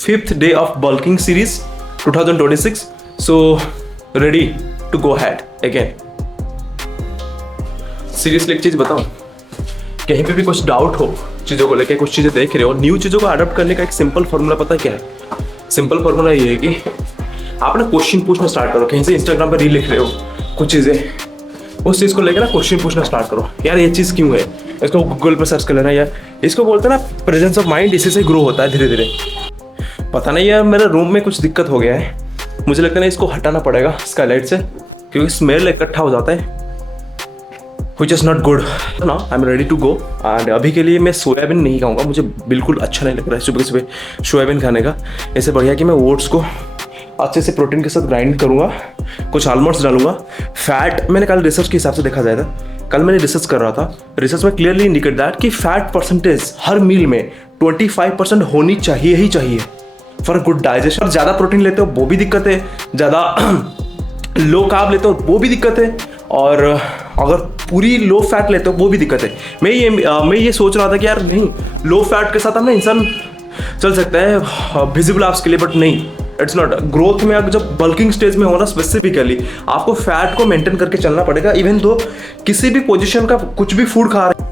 5th day of bulking series 2026. So ready to go ahead again. Seriously एक चीज बताओ, कहीं पे भी कुछ डाउट हो चीज़ों को लेके, कुछ चीज़ें देख रहे हो, न्यू चीज़ों को अडॉप्ट करने का एक सिंपल फॉर्मूला पता है क्या है? सिंपल फॉर्मूला ये है कि आप ना क्वेश्चन पूछना स्टार्ट करो। कहीं से इंस्टाग्राम पर रील लिख रहे हो कुछ चीज़ें, उस चीज़ को लेकर ना क्वेश्चन पूछना स्टार्ट करो। यार ये चीज़ क्यों है, इसको गूगल पर सर्च कर लेना। यार इसको बोलते हैं ना प्रेजेंस ऑफ माइंड, इसी से ग्रो होता है धीरे धीरे। पता नहीं यार, मेरे रूम में कुछ दिक्कत हो गया है, मुझे लगता है इसको हटाना पड़ेगा स्काईलाइट से, क्योंकि स्मेल इकट्ठा हो जाता है, which is not good. ना I am ready to go. And अभी के लिए मैं सोयाबीन नहीं खाऊंगा, मुझे बिल्कुल अच्छा नहीं लग रहा है सुबह सुबह सोयाबीन खाने का। इससे बढ़िया कि मैं ओट्स को अच्छे से प्रोटीन के साथ ग्राइंड करूँगा, कुछ आलमंड्स डालूंगा। फैट मैंने कल रिसर्च के हिसाब से देखा जाए था, कल मैंने रिसर्च कर रहा था, रिसर्च में क्लियरली इंडिकेट दैट कि फैट परसेंटेज हर मील में 25% होनी चाहिए ही चाहिए फॉर गुड डाइजेशन। ज़्यादा प्रोटीन लेते हो वो भी दिक्कत है, ज़्यादा लो कार्ब लेते हो वो भी दिक्कत है, और अगर पूरी लो फैट लेते हो वो भी दिक्कत है। मैं ये सोच रहा था कि यार नहीं, लो फैट के साथ हम ना इंसान चल सकता है विजिबल एप्स के लिए, बट नहीं, इट्स नॉट। ग्रोथ में अगर जब बल्किंग स्टेज में हो ना, स्पेसिफिकली आपको फैट को मेंटेन करके चलना पड़ेगा, इवन दो किसी भी पोजीशन का कुछ भी फूड खा रहे।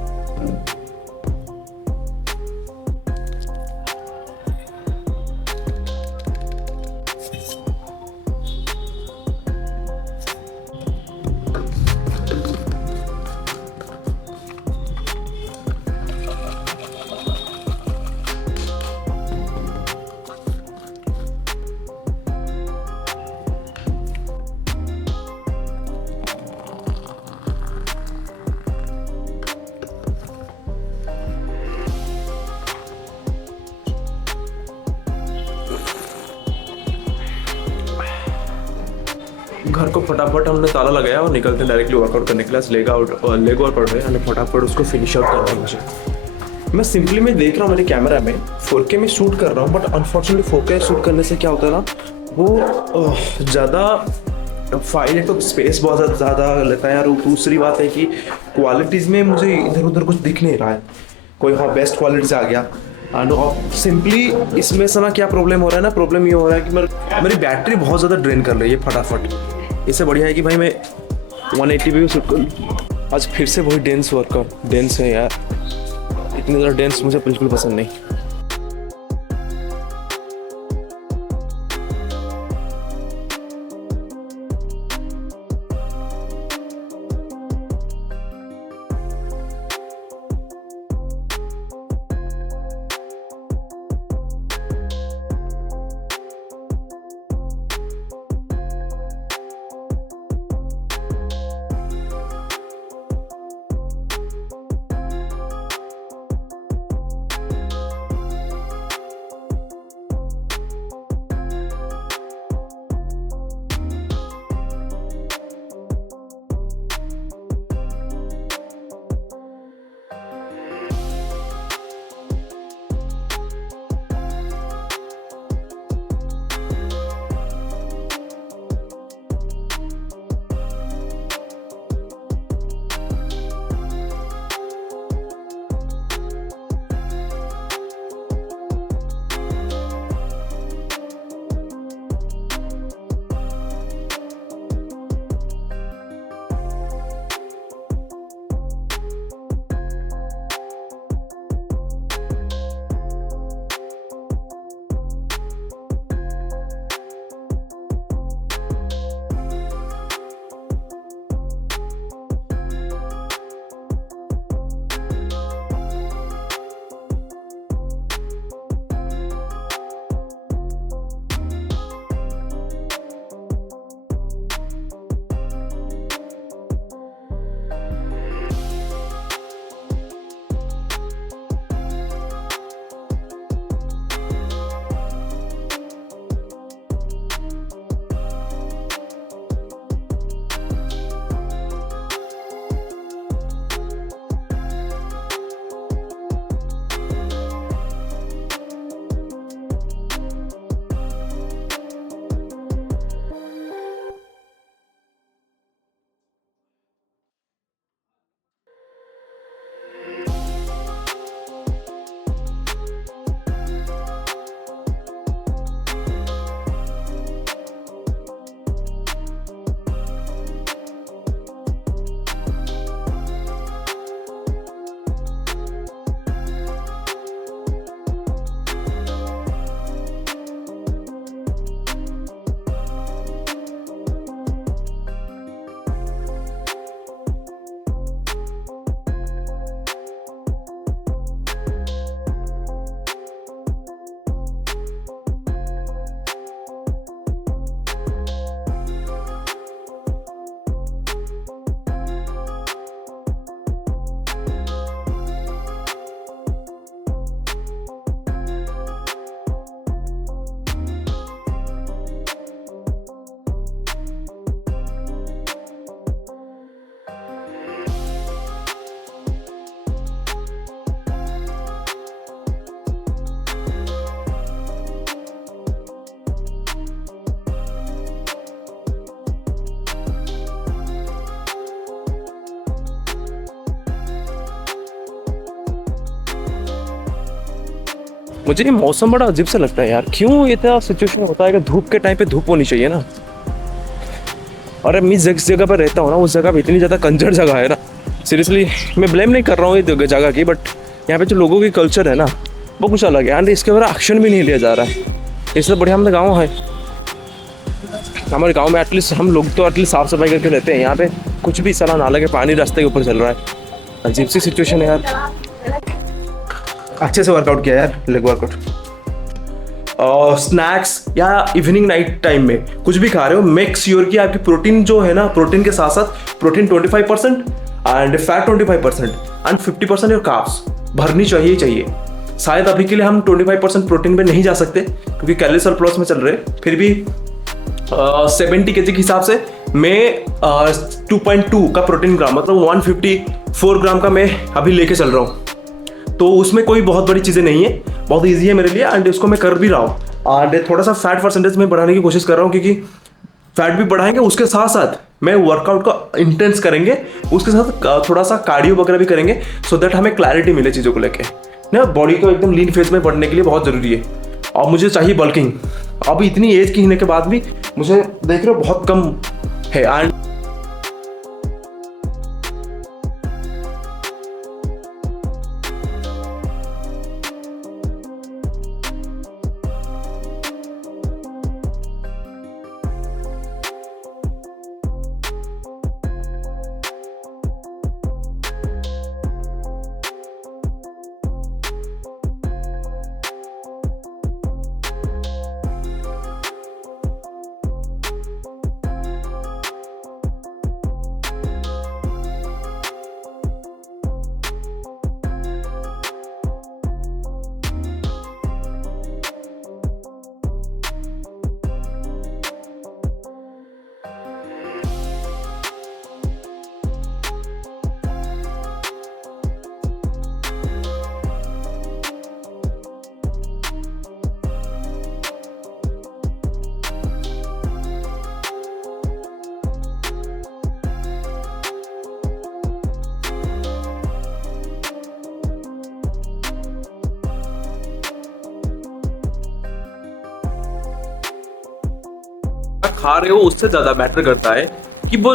घर को फटाफट हमने ताला लगाया और निकलते हैं डायरेक्टली वर्कआउट करने के लिए। लेग वर्कआउट है, हमें फटाफट उसको फिनिश आउट करना है मुझे। मैं सिंपली मैं देख रहा हूँ मेरे कैमरा में 4K में शूट कर रहा हूँ, बट अनफॉर्चुनेटली 4K शूट करने से क्या होता है ना, वो ज़्यादा फाइल, एक तो स्पेस बहुत ज़्यादा लेता है यार, दूसरी बात है कि क्वालिटीज़ में मुझे इधर उधर कुछ दिख नहीं रहा है, कोई हाँ बेस्ट क्वालिटी से आ गया। एंड सिंपली इसमें से ना क्या प्रॉब्लम हो रहा है ना, प्रॉब्लम ये हो रहा है कि मेरी बैटरी बहुत ज़्यादा ड्रेन कर रही है फटाफट। इससे बढ़िया है कि भाई मैं 180 पे भी शूट कर लूँ। आज फिर से वही डेंस वर्कआउट, डेंस है यार, इतनी ज़्यादा डेंस मुझे बिल्कुल पसंद नहीं। मुझे ये मौसम बड़ा अजीब सा लगता है यार, क्यों इतना सिचुएशन होता है कि धूप के टाइम पे धूप होनी चाहिए ना। और मैं जिस जगह पर रहता हूँ ना उस जगह पे इतनी ज़्यादा कंजर जगह है ना, सीरियसली मैं ब्लेम नहीं कर रहा हूँ ये जगह की, बट यहाँ पे जो लोगों की कल्चर है ना वो कुछ अलग है एंड इसके ऊपर एक्शन भी नहीं लिया जा रहा है। इससे बढ़िया हमारे गाँव है, हमारे गाँव में एटलीस्ट हम लोग तो एटलीस्ट साफ सफाई करके रहते हैं। यहाँ पे कुछ भी सला नाला के पानी रास्ते के ऊपर चल रहा है, अजीब सी सिचुएशन है यार। अच्छे से वर्कआउट किया यार, लेग वर्कआउट। स्नैक्स या इवनिंग नाइट टाइम में कुछ भी खा रहे हो, मेक श्योर कि आपकी प्रोटीन जो है ना, प्रोटीन के साथ साथ protein 25% and fat 25% and 50% your carbs भरनी चाहिए। शायद अभी के लिए हम 25% प्रोटीन पे नहीं जा सकते क्योंकि कैलोरी सरप्लस में चल रहे, फिर भी 70 kg के हिसाब से मैं 2.2 का प्रोटीन ग्राम मतलब 154 ग्राम का मैं अभी लेके चल रहा हूँ। तो उसमें कोई बहुत बड़ी चीज़ें नहीं है, बहुत इजी है मेरे लिए एंड इसको मैं कर भी रहा हूँ। एंड थोड़ा सा फैट परसेंटेज में बढ़ाने की कोशिश कर रहा हूँ क्योंकि फैट भी बढ़ाएंगे, उसके साथ साथ मैं वर्कआउट का इंटेंस करेंगे, उसके साथ थोड़ा सा कार्डियो वगैरह भी करेंगे सो दैट हमें क्लैरिटी मिले चीज़ों को लेके ना। बॉडी को एकदम लीन फेज में बढ़ने के लिए बहुत ज़रूरी है और मुझे चाहिए बल्किंग। अभी इतनी एज की होने के बाद भी मुझे देख रहे हो बहुत कम है एंड खा रहे हो उससे ज्यादा मैटर करता है कि वो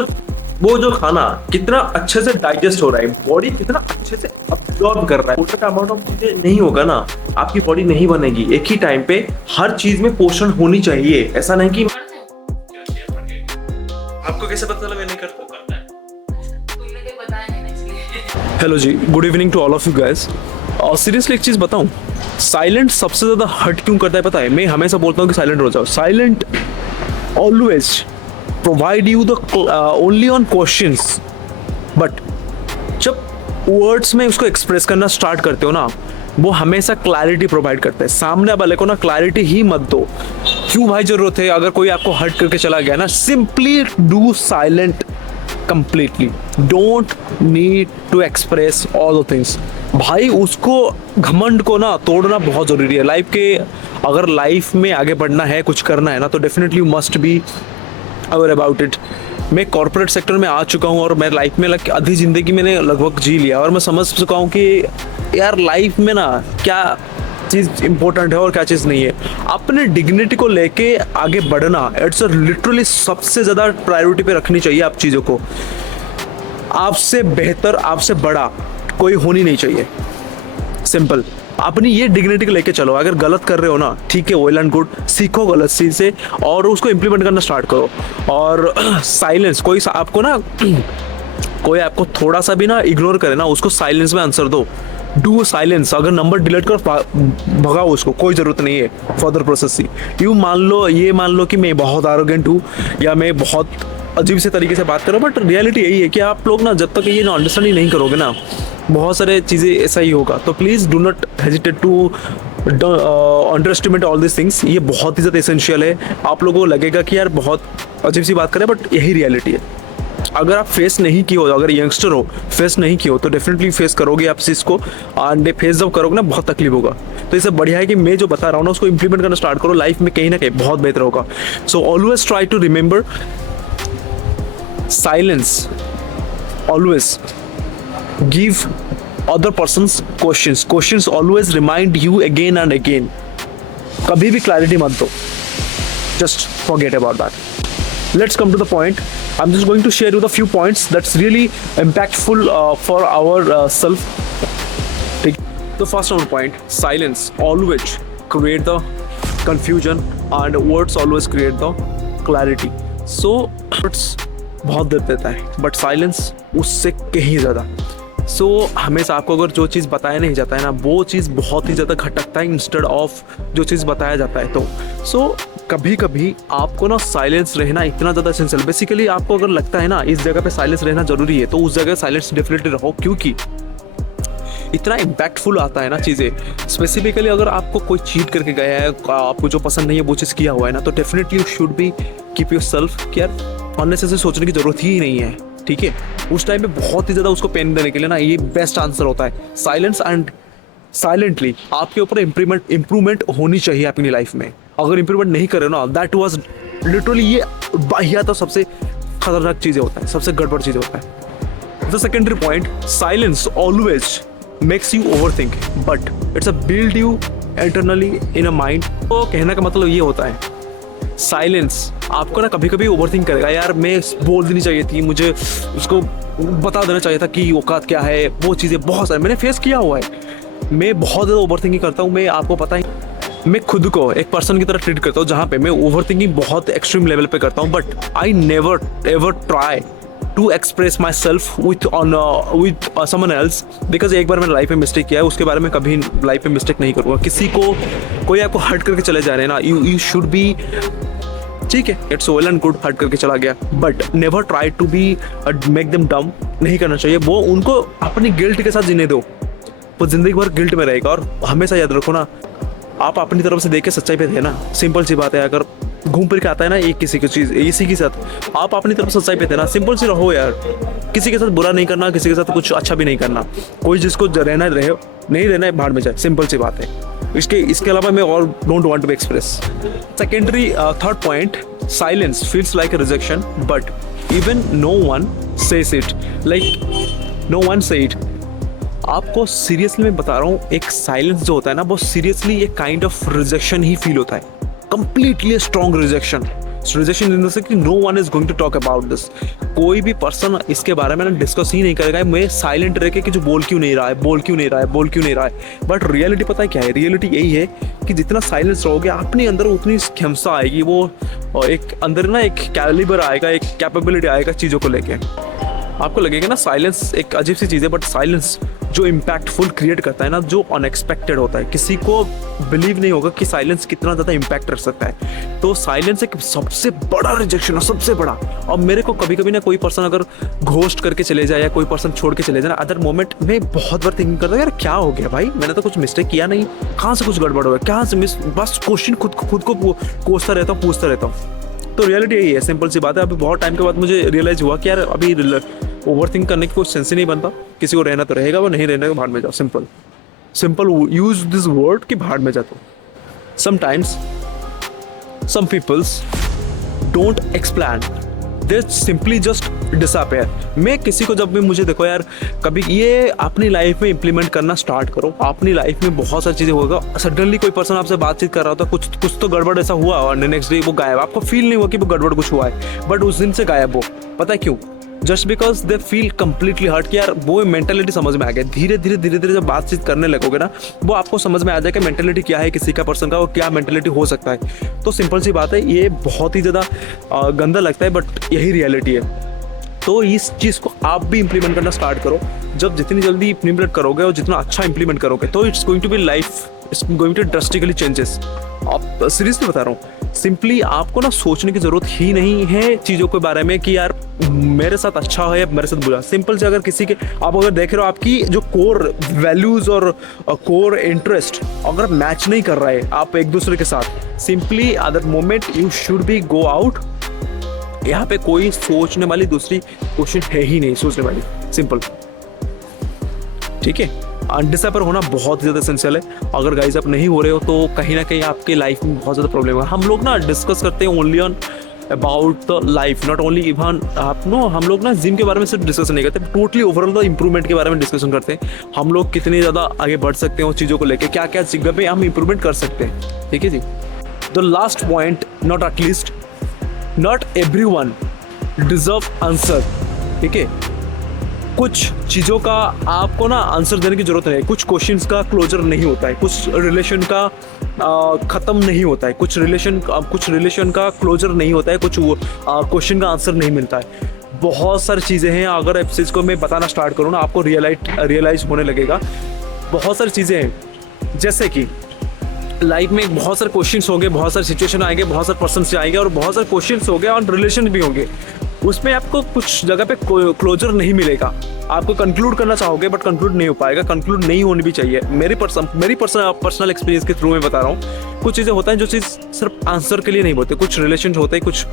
जो खाना कितना अच्छे से डाइजेस्ट हो रहा है, बॉडी कितना अच्छे से अब्सॉर्ब कर रहा है। उतना अमाउंट ऑफ चीजें नहीं होगा ना, आपकी बॉडी नहीं बनेगी। एक ही टाइम पे हर चीज में पोषण होनी चाहिए, ऐसा नहीं कि आपको कैसे पता चला मैं नहीं करता। हेलो जी, good evening to all of you guys. और सीरियसली एक चीज बताऊं, साइलेंट सबसे ज्यादा हर्ट क्यों करता है पता है? मैं हमेशा बोलता हूँ कि साइलेंट हो जाओ। Silent always provide you the only on questions, but जब वर्ड्स में उसको एक्सप्रेस करना स्टार्ट करते हो ना, वो हमेशा क्लैरिटी प्रोवाइड करता है। सामने वाले को ना क्लैरिटी ही मत दो। क्यों भाई जरूरत है? अगर कोई आपको हर्ट करके चला गया ना, simply do silent completely. Don't need to express all the things. भाई उसको घमंड को ना तोड़ना बहुत ज़रूरी है लाइफ के। अगर लाइफ में आगे बढ़ना है, कुछ करना है ना, तो definitely you must be aware about it. मैं कॉर्पोरेट सेक्टर में आ चुका हूँ और मैं लाइफ में आधी ज़िंदगी मैंने लगभग जी लिया और मैं समझ चुका हूँ कि यार लाइफ में ना क्या चीज़ इंपॉर्टेंट है और क्या चीज़ नहीं है। अपने डिग्निटी को लेके आगे बढ़ना, इट्स लिटरली सबसे ज़्यादा प्रायोरिटी पे रखनी चाहिए आप चीज़ों को। आपसे बेहतर, आपसे बड़ा कोई होनी नहीं चाहिए। सिंपल, अपनी ये डिग्निटी को लेके चलो। अगर गलत कर रहे हो ना, ठीक है, वेल एंड गुड, सीखो गलत चीज से और उसको इम्प्लीमेंट करना स्टार्ट करो। और साइलेंस, कोई आपको ना कोई आपको थोड़ा सा भी ना इग्नोर करे ना, उसको साइलेंस में आंसर दो। Do silence. अगर नंबर डिलीट कर भगाओ उसको, कोई ज़रूरत नहीं है फर्दर प्रोसेस की। ये मान लो कि मैं बहुत आरोगेंट हूँ या मैं बहुत अजीब से तरीके से बात कर रहा हूँ, बट रियलिटी यही है कि आप लोग ना जब तक ये ना अंडरस्टैंडिंग नहीं करोगे ना, बहुत सारे चीज़ें ऐसा ही होगा। तो please do not hesitate to underestimate all this things. ये बहुत ही ज़्यादा एसेंशियल है। आप लोगों को लगेगा कि यार बहुत अजीब सी बात करें, बट यही रियलिटी है। अगर आप फेस नहीं किए हो, अगर यंगस्टर हो, फेस नहीं किए हो, तो डेफिनेटली फेस करोगे आप इसको। एंड फेस जब करोगे ना, बहुत तकलीफ होगा। तो इससे बढ़िया है कि मैं जो बता रहा हूँ ना, उसको इंप्लीमेंट करना स्टार्ट करो। लाइफ में कहीं ना कहीं बहुत बेहतर होगा। So always try to remember silence, always give other person's questions. Questions always remind you again and again. कभी भी clarity मत दो. Just forget about that. Let's come to the point. I'm just going to share you the few points that's really impactful for our self. The first one point, silence always create the confusion and words always create the clarity. So words बहुत देर देता है, but silence उससे कहीं ज़्यादा. सो हमेशा आपको अगर जो चीज़ बताया नहीं जाता है ना, वो चीज़ बहुत ही ज़्यादा खटकता है इंस्टेड ऑफ जो चीज़ बताया जाता है. तो सो कभी कभी आपको ना साइलेंस रहना इतना ज़्यादा एसेंशियल. बेसिकली आपको अगर लगता है ना इस जगह पे साइलेंस रहना ज़रूरी है, तो उस जगह साइलेंस डेफिनेटली रहो, क्योंकि इतना इम्पैक्टफुल आता है ना चीज़ें. स्पेसिफिकली अगर आपको कोई चीट करके गया है, आपको जो पसंद नहीं है वो चीज़ किया हुआ है ना, तो definitely you should be keep your self care. Unnecessary सोचने की जरूरत ही नहीं है, ठीक है. उस टाइम पे बहुत ही ज़्यादा उसको पेन देने के लिए ना ये बेस्ट आंसर होता है साइलेंस. एंड साइलेंटली आपके ऊपर इम्प्रूवमेंट होनी चाहिए अपनी लाइफ में. अगर इम्प्रूवमेंट नहीं करे ना, दैट वाज लिटरली ये बाह्या तो सबसे खतरनाक चीज़ें होता है, सबसे गड़बड़ चीज़ें होता है. The secondary point, silence always makes you overthink, but it's a build you internally in a mind. तो कहने का मतलब ये होता है, साइलेंस आपको ना कभी कभी ओवरथिंक करेगा. यार मैं बोल देनी चाहिए थी, मुझे उसको बता देना चाहिए था कि औकात क्या है. वो चीज़ें बहुत सारी मैंने फेस किया हुआ है. मैं बहुत ज़्यादा ओवरथिंकिंग करता हूँ. मैं आपको पता है, मैं खुद को एक पर्सन की तरह ट्रीट करता हूँ जहाँ पे मैं ओवरथिंकिंग बहुत एक्सट्रीम लेवल पे करता हूँ. But I never ever try to express myself with someone else, because एक बार मैंने लाइफ में मिस्टेक किया है, उसके बारे में कभी लाइफ में मिस्टेक नहीं करूँगा. किसी को कोई आपको हर्ट करके चले जा रहे हैं ना, यू शुड बी, ठीक है, it's well and good, hurt करके चला गया, but never try to be make them dumb. नहीं करना चाहिए. वो उनको अपनी गिल्ट के साथ जीने दो, वो जिंदगी भर गिल्ट में रहेगा. और हमेशा याद रखो ना, आप अपनी तरफ से देख के सच्चाई पे थे ना. सिंपल सी बात है, अगर घूम फिर के आता है ना एक किसी की चीज़ इसी के साथ, आप अपनी तरफ सच्चाई पे थे ना. सिंपल सी रहो यार. किसी के साथ बुरा नहीं करना, किसी के साथ कुछ अच्छा भी नहीं करना. कोई जिसको रहना रहे, नहीं रहना है बाहर में जाए. सिंपल सी बात है. इसके अलावा मैं और don't want to express. Secondary third point, silence feels like a rejection, but even no one says it, like no one say it. आपको सीरियसली मैं बता रहा हूँ, एक साइलेंस जो होता है ना, वो सीरियसली एक काइंड ऑफ रिजेक्शन ही फील होता है. Completely strong rejection in the sense कि no one is going to talk about this. कोई भी पर्सन इसके बारे में ना डिस्कस ही नहीं करेगा. मैं साइलेंट रह के कि जो बोल क्यों नहीं रहा है. बट रियलिटी पता है क्या है? रियलिटी यही है कि जितना साइलेंस रहोगे अपने अंदर उतनी क्षमता आएगी. वो एक अंदर ना एक कैलिबर आएगा, एक कैपेबिलिटी आएगा चीज़ों को लेके. आपको लगेगा ना साइलेंस एक अजीब सी चीज़ है, बट साइलेंस जो इम्पैक्टफुल क्रिएट करता है ना, जो अनएक्सपेक्टेड होता है, किसी को बिलीव नहीं होगा कि साइलेंस कितना ज़्यादा इम्पैक्ट कर सकता है. तो साइलेंस एक सबसे बड़ा रिजेक्शन है, सबसे बड़ा. और मेरे को कभी कभी ना कोई पर्सन अगर घोस्ट करके चले जाए या कोई पर्सन छोड़ के चले जाए ना, अदर मोमेंट में बहुत बार थिंकिंग करता हूँ, यार क्या हो गया भाई, मैंने तो कुछ मिस्टेक किया नहीं, कहाँ से कुछ गड़बड़ हो गया, कहाँ से बस क्वेश्चन खुद को पूछता रहता हूँ. तो रियलिटी यही है, सिंपल सी बात है. अभी बहुत टाइम के बाद मुझे रियलाइज हुआ कि यार अभी ओवरथिंक करने की कोई सेंस ही नहीं बनता. किसी को रहना तो रहेगा, वो नहीं रहने को बाहर में जाओ. सिंपल यूज दिस वर्ड कि बाहर में जाओ. Sometimes some peoples don't explain, they simply just disappear. मैं किसी को जब भी मुझे देखो यार, कभी ये अपनी लाइफ में इंप्लीमेंट करना स्टार्ट करो. अपनी लाइफ में बहुत सारी चीज़ें होगा. सडनली कोई पर्सन आपसे बातचीत कर रहा होता, कुछ तो गड़बड़ ऐसा हुआ और नेक्स्ट डे वो गायब. आपको फील नहीं हुआ कि वो गड़बड़ कुछ हुआ है, बट उस दिन से गायब हो. पता है क्यों? Just because they feel completely hurt. कि यार वो मेंटेलिटी समझ में आ गया. धीरे धीरे जब बातचीत करने लगोगे ना, वो आपको समझ में आ जाएगा मेंटेलिटी क्या है किसी का, पर्सन का, वो क्या मेंटेलिटी हो सकता है. तो सिंपल सी बात है, ये बहुत ही ज़्यादा गंदा लगता है, बट यही रियलिटी है. तो इस चीज़ को आप भी इम्प्लीमेंट करना स्टार्ट करो. जब जितनी जल्दी इम्प्लीमेंट करोगे और जितना अच्छा इम्प्लीमेंट करोगे, तो it's going to be life, it's going to drastically changes. आप सीरियसली बता रहा हूँ, सिंपली आपको ना सोचने की ज़रूरत ही नहीं है चीज़ों के बारे में कि यार मेरे साथ अच्छा है या मेरे साथ बुरा. सिंपल से अगर किसी के आप अगर देख रहे हो, आपकी जो कोर वैल्यूज़ और कोर इंटरेस्ट अगर मैच नहीं कर रहा है आप एक दूसरे के साथ, simply at that moment you should be go out. यहाँ पे कोई सोचने वाली दूसरी क्वेश्चन है ही नहीं, सोचने वाली. सिंपल, ठीक है. डिसअपेयर होना बहुत ज़्यादा एसेंशियल है. अगर गाइज आप नहीं हो रहे हो तो कहीं ना कहीं आपके लाइफ में बहुत ज़्यादा प्रॉब्लम है. हम लोग ना डिस्कस करते हैं only on about the life, not only even आप नो, हम लोग ना जिम के बारे में सिर्फ डिस्कशन नहीं करते, टोटली ओवरऑल द इम्प्रूवमेंट के बारे में डिस्कशन करते हैं। हम लोग कितने ज़्यादा आगे बढ़ सकते हैं उस चीज़ों को लेके, क्या क्या जगह पे हम इम्प्रूवमेंट कर सकते हैं, ठीक है जी। The last point, not at least, not everyone deserve answer, ठीक है। कुछ चीज़ों का आपको ना आंसर देने की जरूरत नहीं है, कुछ क्वेश्चंस का क्लोजर नहीं होता है, कुछ रिलेशन का ख़त्म नहीं होता है, कुछ रिलेशन का क्लोजर नहीं होता है, कुछ क्वेश्चन का आंसर नहीं मिलता है। बहुत सारी चीज़ें हैं, अगर इस चीज़ को मैं बताना स्टार्ट करूँ ना, आपको रियलाइज होने लगेगा। बहुत सारी चीज़ें हैं, जैसे कि लाइफ में बहुत सारे क्वेश्चंस होंगे, बहुत सारे सिचुएशन आएंगे, बहुत सारे पर्सन आएंगे और बहुत सारे क्वेश्चंस होंगे और रिलेशन भी होंगे। उसमें आपको कुछ जगह पे क्लोजर नहीं मिलेगा, आपको कंक्लूड करना चाहोगे बट कंक्लूड नहीं हो पाएगा, कंक्लूड नहीं होनी भी चाहिए। मेरी पर्सनल एक्सपीरियंस के थ्रू में बता रहा हूँ। कुछ चीज़ें होता है जो चीज़ सिर्फ आंसर के लिए नहीं होते, कुछ रिलेशन होते हैं, कुछ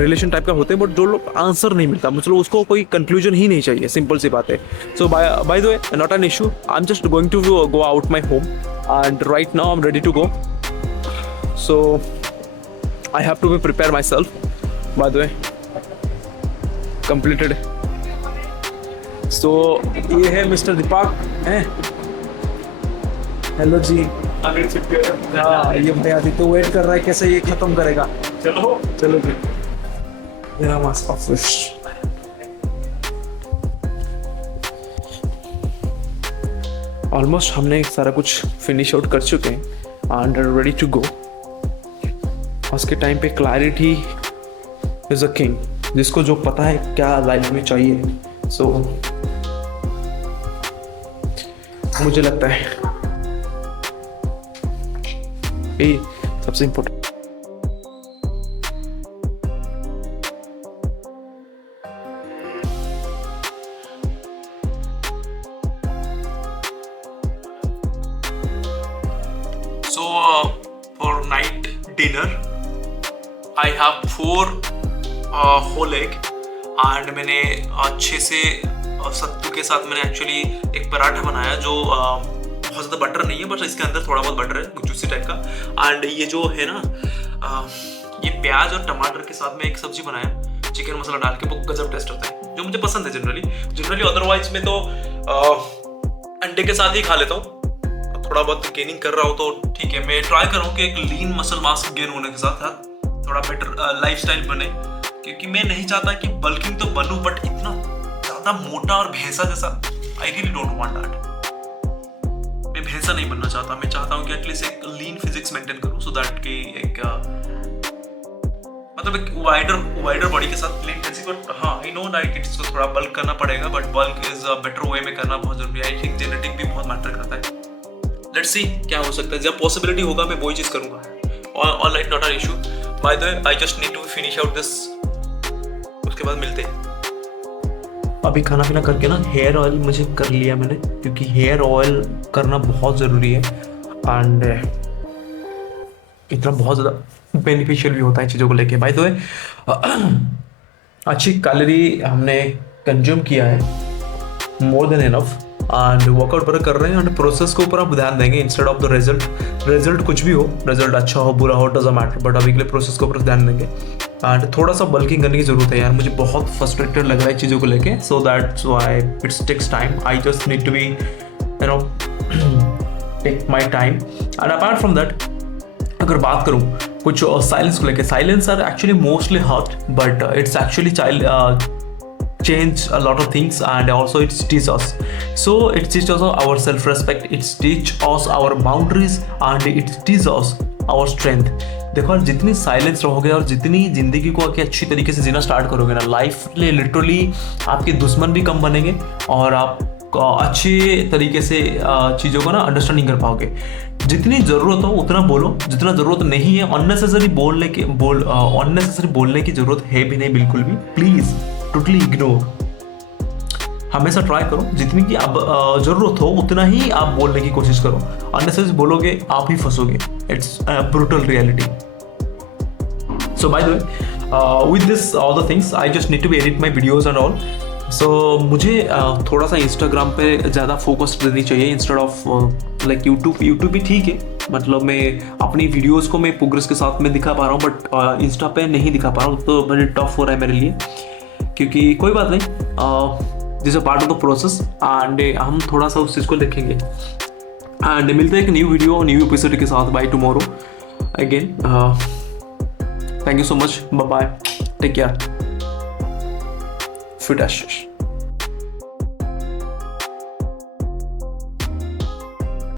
रिलेशन टाइप का होते हैं, बट जो लोग आंसर नहीं मिलता, मतलब उसको कोई कंक्लूजन ही नहीं चाहिए, सिंपल सी बात है। So by the way, not an issue, I am just going to go out my home and right now I am ready to go, so I have to be prepare myself. By the way, completed. So ये है mister दीपक हैं। Hello जी। हाँ, ये भैया तो wait कर रहा है, कैसे ये खत्म करेगा। चलो जी, मेरा मास्क ऑफिस। ऑलमोस्ट हमने सारा कुछ फिनिश आउट कर चुके हैं एंड रेडी टू गो। उसके टाइम पे क्लैरिटी इज अ किंग, जिसको जो पता है क्या लाइफ में चाहिए। सो मुझे लगता है ये सबसे important. So for night dinner I have 4 whole egg and मैंने अच्छे से सत्तू के साथ मैंने एक्चुअली एक पराठा बनाया जो बहुत ज़्यादा बटर नहीं है, बट इसके अंदर थोड़ा बहुत बटर है, जूसी टाइप का। एंड ये जो है ना ये प्याज और टमाटर के साथ में एक सब्जी बनाया चिकन मसाला डाल के, वो गजब टेस्ट होता है, जो मुझे पसंद है जनरली। अदरवाइज मैं तो अंडे के साथ ही खा लेता हूँ। थोड़ा बहुत गेनिंग कर रहा हूँ तो ठीक है, मैं ट्राई कर रहा हूँ कि एक लीन मसल मास गेन होने के साथ थोड़ा बेटर लाइफस्टाइल बने, क्योंकि मैं नहीं चाहता कि बल्किंग तो बनूं बट इतना ज़्यादा मोटा और भैंसा जैसा, I really don't want that. मैं भैंसा नहीं बनना चाहता, मैं चाहता हूँ कि एटलीस्ट एक लीन फिजिक्स मेंटेन करूँ, सो दैट कि एक मतलब एक वाइडर बॉडी के साथ लीन फिजिक्स। बट हाँ, आई नो दैट इसको थोड़ा बल्क करना पड़ेगा, but bulk is a better way में करना बहुत जरूरी है। आई थिंक जेनेटिक भी बहुत मैटर करता है। लेट्स सी क्या हो सकता है, जब पॉसिबिलिटी होगा मैं वही चीज़ करूँगा। All right, not an issue. By the way, I just need to finish out this, उसके बाद मिलते हैं। अभी खाना पीना करके ना हेयर ऑयल मुझे कर लिया मैंने, क्योंकि हेयर ऑयल करना बहुत ज़रूरी है एंड इतना बहुत ज़्यादा बेनिफिशियल भी होता है चीज़ों को लेके। बाय द वे, अच्छी कैलोरी हमने कंज्यूम किया है, more than enough, and workout पर कर रहे हैं एंड प्रोसेस के ऊपर आप ध्यान देंगे इंस्टेड ऑफ द रिजल्ट कुछ भी हो, रिजल्ट अच्छा हो बुरा हो डजंट मैटर, बट अभी के लिए प्रोसेस के ऊपर ध्यान देंगे। एंड थोड़ा सा बल्किंग करने की जरूरत है यार, मुझे बहुत फ्रस्ट्रेटेड लग रहा है चीज़ों को लेके, so that's why it's takes time. I just need to be take my time. And apart from that, अगर बात करूँ कुछ साइलेंस को लेके, silence are actually mostly hurt, but it's actually change a lot of things and also it teaches us. So it teaches us our self-respect, it teaches us our boundaries and it teaches us our strength. देखो यार, जितनी silence रहोगे और जितनी जिंदगी को आके अच्छी तरीके से जीना स्टार्ट करोगे ना, लाइफ में लिटरली आपके दुश्मन भी कम बनेंगे और आप अच्छे तरीके से चीज़ों को ना अंडरस्टैंडिंग कर पाओगे। जितनी ज़रूरत हो उतना बोलो, जितना ज़रूरत नहीं है अननेसेसरी बोलने की ज़रूरत है भी नहीं बिल्कुल भी। Please totally ignore. हमेशा ट्राई करो जितनी की आप ज़रूरत हो उतना ही आप बोलने की कोशिश करो। अननेसेसरी बोलोगे आप ही फंसोगे, it's brutal reality. So by the way, with this all the things I just need to be edit my videos and all. So मुझे थोड़ा सा इंस्टाग्राम पे ज़्यादा फोकस देनी चाहिए इंस्टेड ऑफ लाइक यूट्यूब भी ठीक है मतलब मैं अपनी वीडियोस को मैं प्रोग्रेस के साथ में दिखा पा रहा हूँ, बट इंस्टा पे नहीं दिखा पा रहा हूँ, तो बड़े टफ हो रहा है मेरे लिए, क्योंकि कोई बात नहीं, this a part of the process and हम थोड़ा सा उस चीज़ को देखेंगे एंड मिलते हैं एक न्यू वीडियो न्यू एपिसोड के साथ bye tomorrow again. Thank you so much, bye bye, take care, Fit ash.